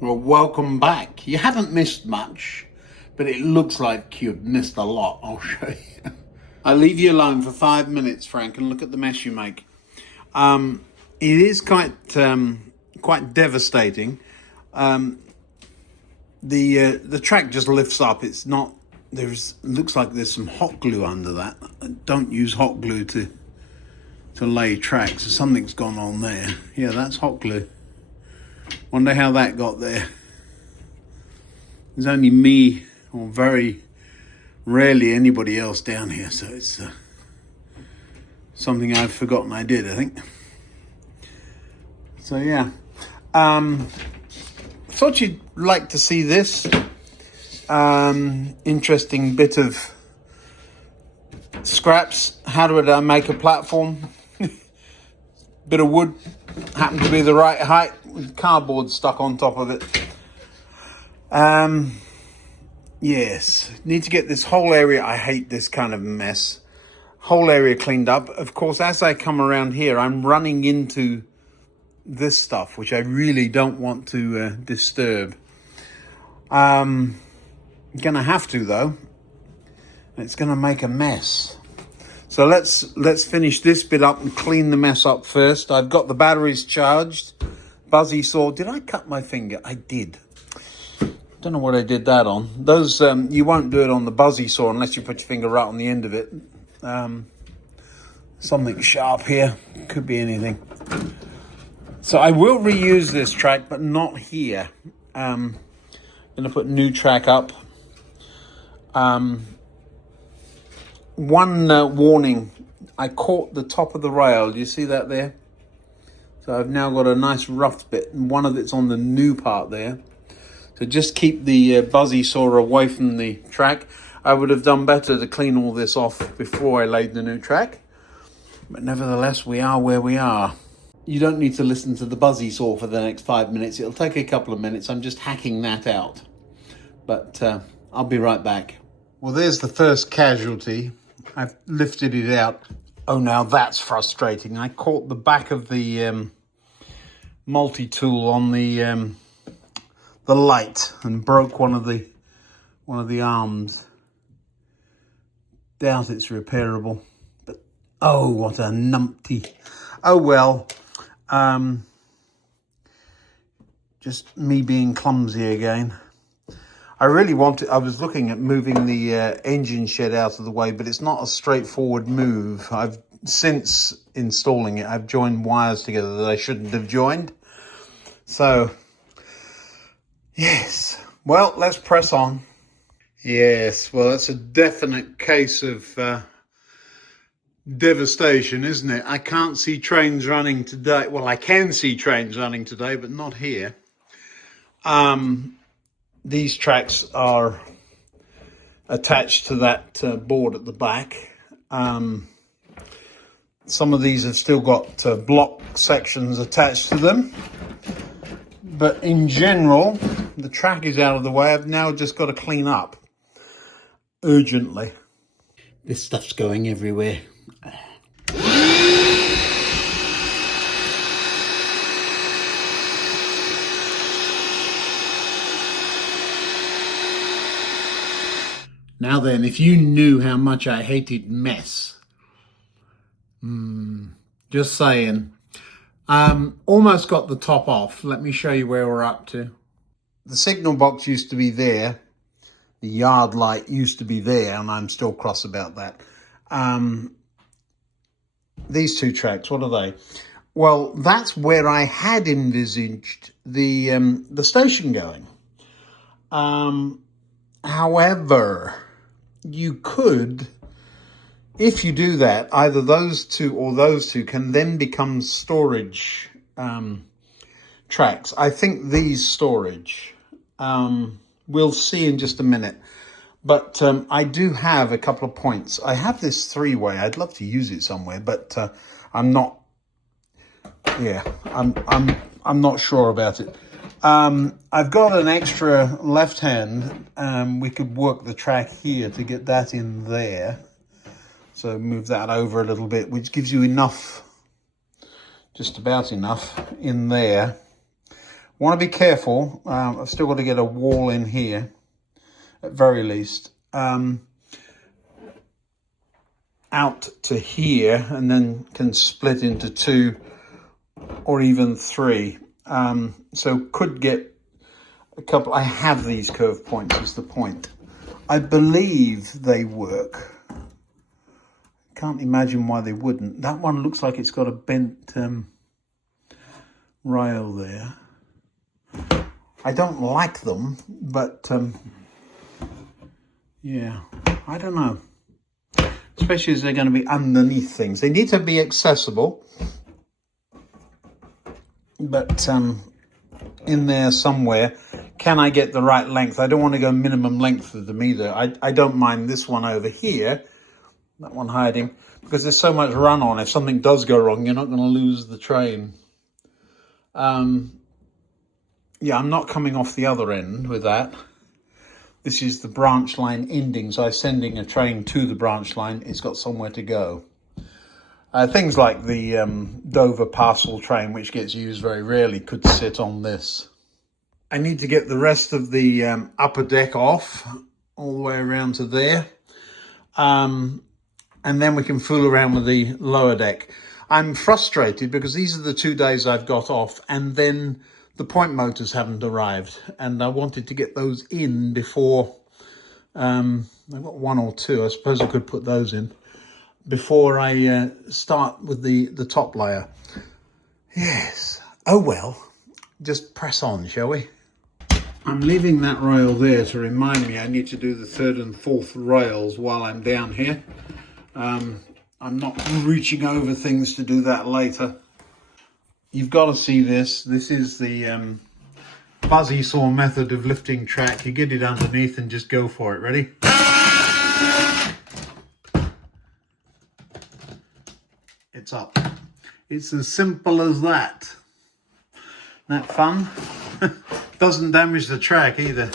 Well, welcome back. You haven't missed much, but it looks like you've missed a lot. I'll show you. I leave you alone for 5 minutes, Frank, and look at the mess you make. It is quite devastating. The track just lifts up. It's not. Looks like there's some hot glue under that. Don't use hot glue to lay tracks. So something's gone on there. Yeah, that's hot glue. Wonder how that got there. There's only me, or very rarely anybody else down here, so it's something I've forgotten I did, I think. So yeah, thought you'd like to see this interesting bit of scraps. How did I make a platform? Bit of wood, happened to be the right height, with cardboard stuck on top of it. Yes, need to get this whole area, I hate this kind of mess, whole area cleaned up. Of course, as I come around here, I'm running into this stuff, which I really don't want to disturb. Gonna have to, though. It's gonna make a mess. So let's finish this bit up and clean the mess up first. I've got the batteries charged. Buzzy saw. Did I cut my finger? I did. Don't know what I did that on. Those you won't do it on the buzzy saw unless you put your finger right on the end of it. Something sharp here. Could be anything. So I will reuse this track, but not here. Gonna put new track up. One warning, I caught the top of the rail. Do you see that there? So I've now got a nice rough bit, and one of it's on the new part there. So just keep the buzzy saw away from the track. I would have done better to clean all this off before I laid the new track. But nevertheless, we are where we are. You don't need to listen to the buzzy saw for the next 5 minutes. It'll take a couple of minutes. I'm just hacking that out. But I'll be right back. Well, there's the first casualty. I've lifted it out. Oh, now that's frustrating. I caught the back of the multi-tool on the light and broke one of the arms. Doubt it's repairable. But oh, what a numpty. Oh well. Just me being clumsy again. I really wanted, I was looking at moving the engine shed out of the way, but it's not a straightforward move. Since installing it, I've joined wires together that I shouldn't have joined. So, yes. Well, let's press on. Yes, well, that's a definite case of devastation, isn't it? I can't see trains running today. Well, I can see trains running today, but not here. These tracks are attached to that board at the back. Some of these have still got block sections attached to them. But in general, the track is out of the way. I've now just got to clean up urgently. This stuff's going everywhere. Now then, if you knew how much I hated mess. Just saying. Almost got the top off. Let me show you where we're up to. The signal box used to be there. The yard light used to be there, and I'm still cross about that. These two tracks, what are they? Well, that's where I had envisaged the station going. However, you could, if you do that, either those two or those two can then become storage tracks. I think these storage. We'll see in just a minute. But I do have a couple of points. I have this three-way. I'd love to use it somewhere, but I'm not. Yeah, I'm not sure about it. I've got an extra left hand. We could work the track here to get that in there. So move that over a little bit, which gives you enough, just about enough in there. Want to be careful. I've still got to get a wall in here, at very least. Out to here, and then can split into 2 or even 3. So could get a couple. I have these curve points is the point. I believe they work. Can't imagine why they wouldn't. That one looks like it's got a bent rail there. I don't like them, but yeah, I don't know. Especially as they're going to be underneath things. They need to be accessible, but in there somewhere, can I get the right length? I don't want to go minimum length with them either. I don't mind this one over here, that one hiding, because there's so much run on. If something does go wrong, you're not going to lose the train. Yeah, I'm not coming off the other end with that. This is the branch line ending, so I'm sending a train to the branch line. It's got somewhere to go. Things like the Dover parcel train, which gets used very rarely, could sit on this. I need to get the rest of the upper deck off, all the way around to there. And then we can fool around with the lower deck. I'm frustrated because these are the 2 days I've got off, and then the point motors haven't arrived, and I wanted to get those in before, I've got 1 or 2, I suppose I could put those in, before I start with the top layer. Yes, oh well, just press on, shall we? I'm leaving that rail there to remind me I need to do the 3rd and 4th rails while I'm down here. I'm not reaching over things to do that later. You've got to see this. This is the buzzy saw method of lifting track. You get it underneath and just go for it. Ready? It's up. It's as simple as that. Isn't that fun? Doesn't damage the track either.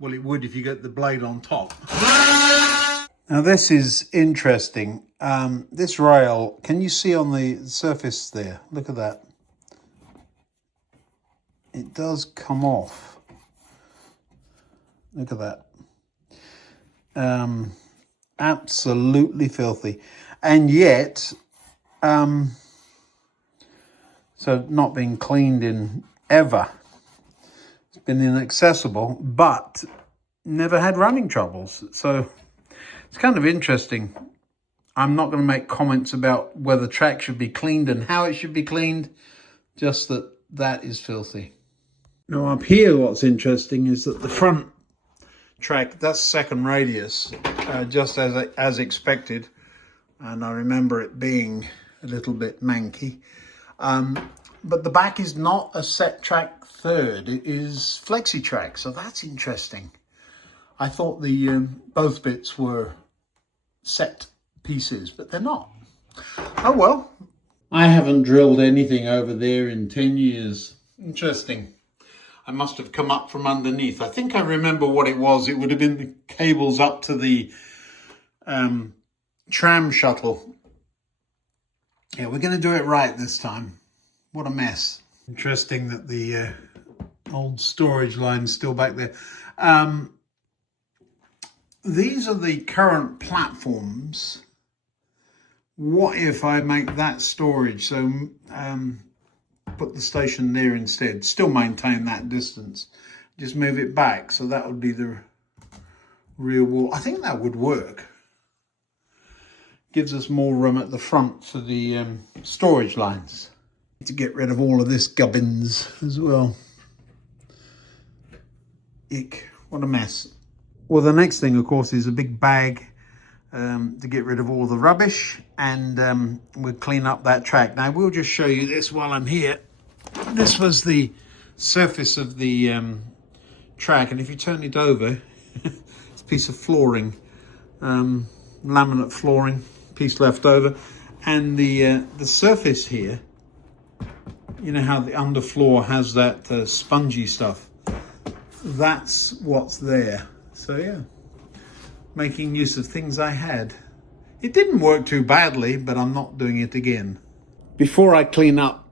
Well, it would if you get the blade on top. Now this is interesting. This rail, can you see on the surface there? Look at that. It does come off. Look at that. Absolutely filthy. And yet, so not being cleaned in ever. It's been inaccessible, but never had running troubles. So it's kind of interesting. I'm not going to make comments about whether track should be cleaned and how it should be cleaned, just that that is filthy. Now up here, what's interesting is that the front track, that's 2nd radius, just as expected, and I remember it being a little bit manky. But the back is not a set track 3rd, it is flexi track, so that's interesting. I thought the both bits were set pieces, but they're not. Oh well. I haven't drilled anything over there in 10 years. Interesting. I must have come up from underneath. I think I remember what it was. It would have been the cables up to the tram shuttle. Yeah, we're going to do it right this time. What a mess. Interesting that the old storage line's still back there. These are the current platforms. What if I make that storage? So put the station there instead. Still maintain that distance. Just move it back. So that would be the rear wall. I think that would work. Gives us more room at the front for the storage lines. To get rid of all of this gubbins as well. Ick, what a mess. Well, the next thing, of course, is a big bag to get rid of all the rubbish, and we'll clean up that track. Now, we'll just show you this while I'm here. This was the surface of the track, and if you turn it over, it's a piece of flooring, laminate flooring, piece left over, and the surface here, you know how the underfloor has that spongy stuff. That's what's there. So yeah, making use of things I had. It didn't work too badly, but I'm not doing it again. Before I clean up,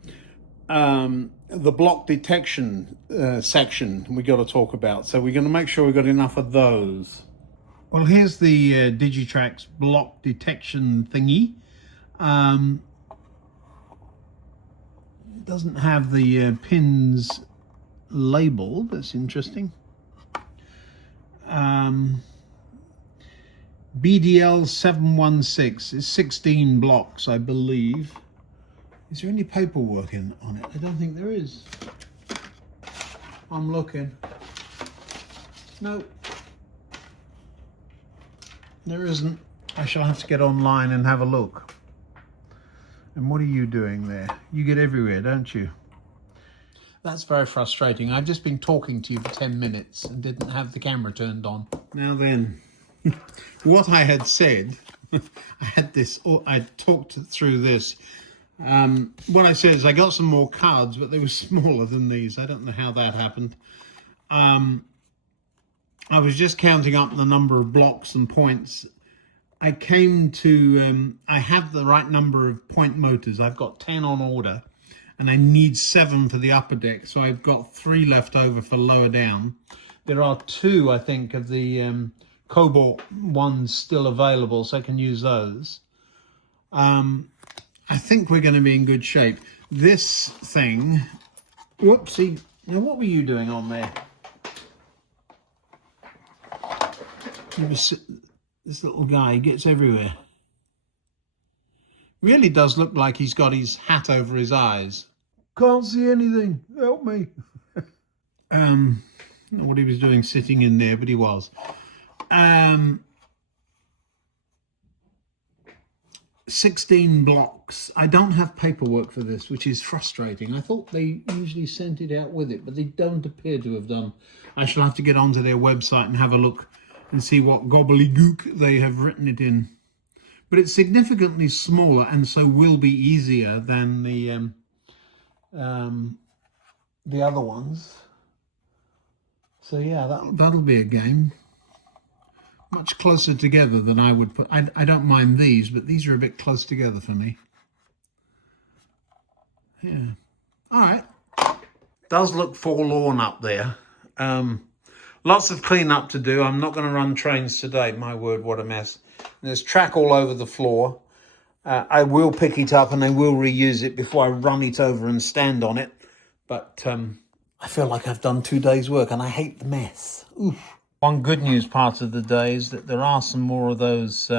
the block detection section we got to talk about. So we're going to make sure we've got enough of those. Well, here's the Digitrax block detection thingy. Doesn't have the pins labeled. That's interesting. BDL 716 is 16 blocks, I believe. Is there any paperwork on it? I don't think there is. I'm looking. Nope. There isn't. I shall have to get online and have a look. And what are you doing there? You get everywhere, don't you? That's very frustrating. I've just been talking to you for 10 minutes and didn't have the camera turned on. Now then, what I had said, I talked through this. What I said is I got some more cards, but they were smaller than these. I don't know how that happened. I was just counting up the number of blocks and points. I came to, I have the right number of point motors. I've got 10 on order and I need 7 for the upper deck. So I've got 3 left over for lower down. There are 2, I think, of the Cobalt ones still available, so I can use those. I think we're going to be in good shape. This thing, whoopsie, now what were you doing on there? This little guy gets everywhere. Really does look like he's got his hat over his eyes. Can't see anything, help me. I don't know what he was doing sitting in there, but he was. 16 blocks. I don't have paperwork for this, which is frustrating. I thought they usually sent it out with it, but they don't appear to have done. I shall have to get onto their website and have a look and see what gobbledygook they have written it in. But it's significantly smaller and so will be easier than the other ones. So yeah, that'll be a game. Much closer together than I would put. I don't mind these, but these are a bit close together for me. Yeah. All right. Does look forlorn up there. Lots of cleanup to do. I'm not going to run trains today. My word, what a mess. There's track all over the floor. I will pick it up and I will reuse it before I run it over and stand on it. But I feel like I've done 2 days' work and I hate the mess. Oof. One good news part of the day is that there are some more of those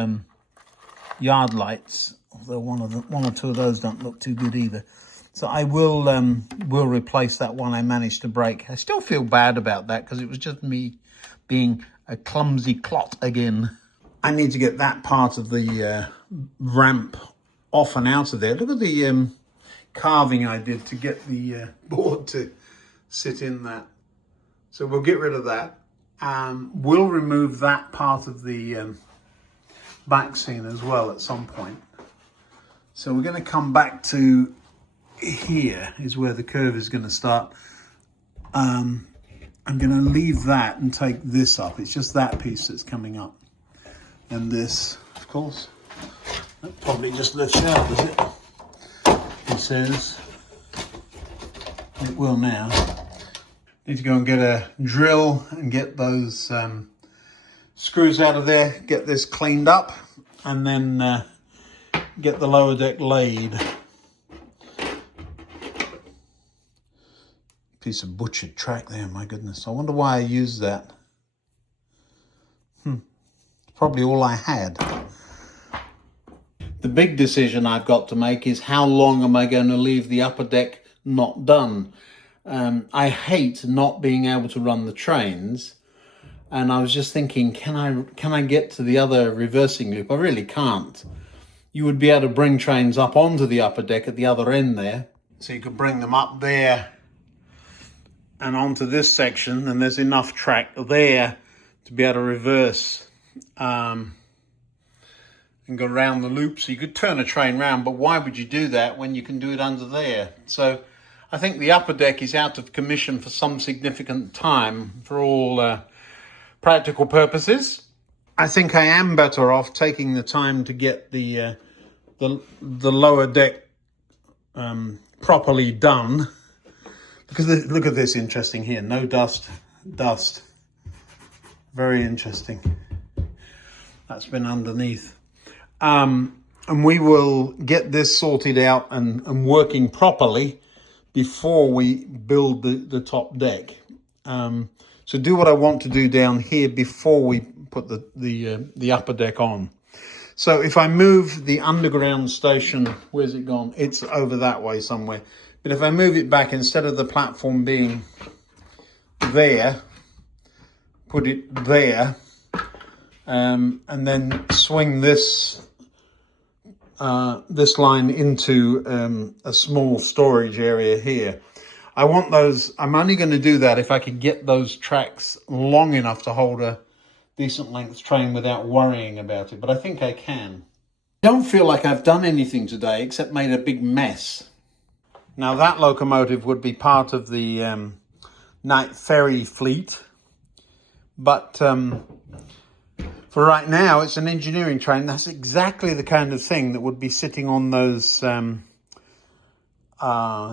yard lights, although one or two of those don't look too good either. So I will replace that one I managed to break. I still feel bad about that because it was just me being a clumsy clot again. I need to get that part of the ramp off and out of there. Look at the carving I did to get the board to sit in that. So we'll get rid of that. We'll remove that part of the back scene as well at some point. So we're going to come back to here is where the curve is going to start. I'm going to leave that and take this up. It's just that piece that's coming up. And this, of course, that probably just lifts out, does it? It says it will now. Need to go and get a drill and get those screws out of there, get this cleaned up, and then get the lower deck laid. Piece of butchered track there, my goodness. I wonder why I used that. Probably all I had. The big decision I've got to make is how long am I going to leave the upper deck not done? I hate not being able to run the trains, and I was just thinking, can I get to the other reversing loop? I really can't. You would be able to bring trains up onto the upper deck at the other end there. So you could bring them up there and onto this section, and there's enough track there to be able to reverse and go round the loop. So you could turn a train round, but why would you do that when you can do it under there? So I think the upper deck is out of commission for some significant time for all practical purposes. I think I am better off taking the time to get the lower deck properly done. Because look at this, interesting here. No dust, dust. Very interesting. That's been underneath. And we will get this sorted out and working properly before we build the top deck. So do what I want to do down here before we put the upper deck on. So if I move the underground station, where's it gone? It's over that way somewhere. But if I move it back, instead of the platform being there, put it there, and then swing this line into a small storage area here. I want those, I'm only going to do that if I could get those tracks long enough to hold a decent length train without worrying about it, but I think I can. I don't feel like I've done anything today except made a big mess. Now that locomotive would be part of the night ferry fleet, but for right now it's an engineering train. That's exactly the kind of thing that would be sitting on those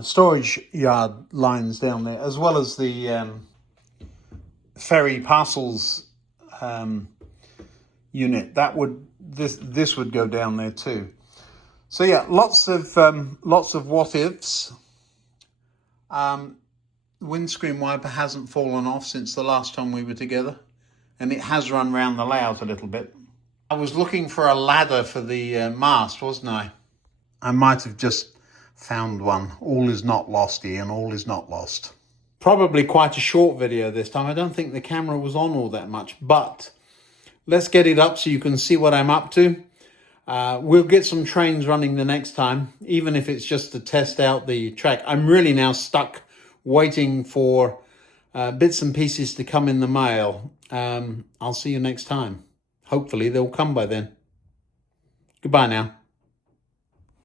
storage yard lines down there, as well as the ferry parcels unit. That would this would go down there too. So yeah, lots of what ifs. Windscreen wiper hasn't fallen off since the last time we were together, and it has run round the layout a little bit. I was looking for a ladder for the mast, wasn't I? I might have just found one. All is not lost, Ian. All is not lost. Probably quite a short video this time. I don't think the camera was on all that much, but let's get it up so you can see what I'm up to. We'll get some trains running the next time, even if it's just to test out the track. I'm really now stuck waiting for bits and pieces to come in the mail. I'll see you next time. Hopefully they'll come by then. Goodbye now.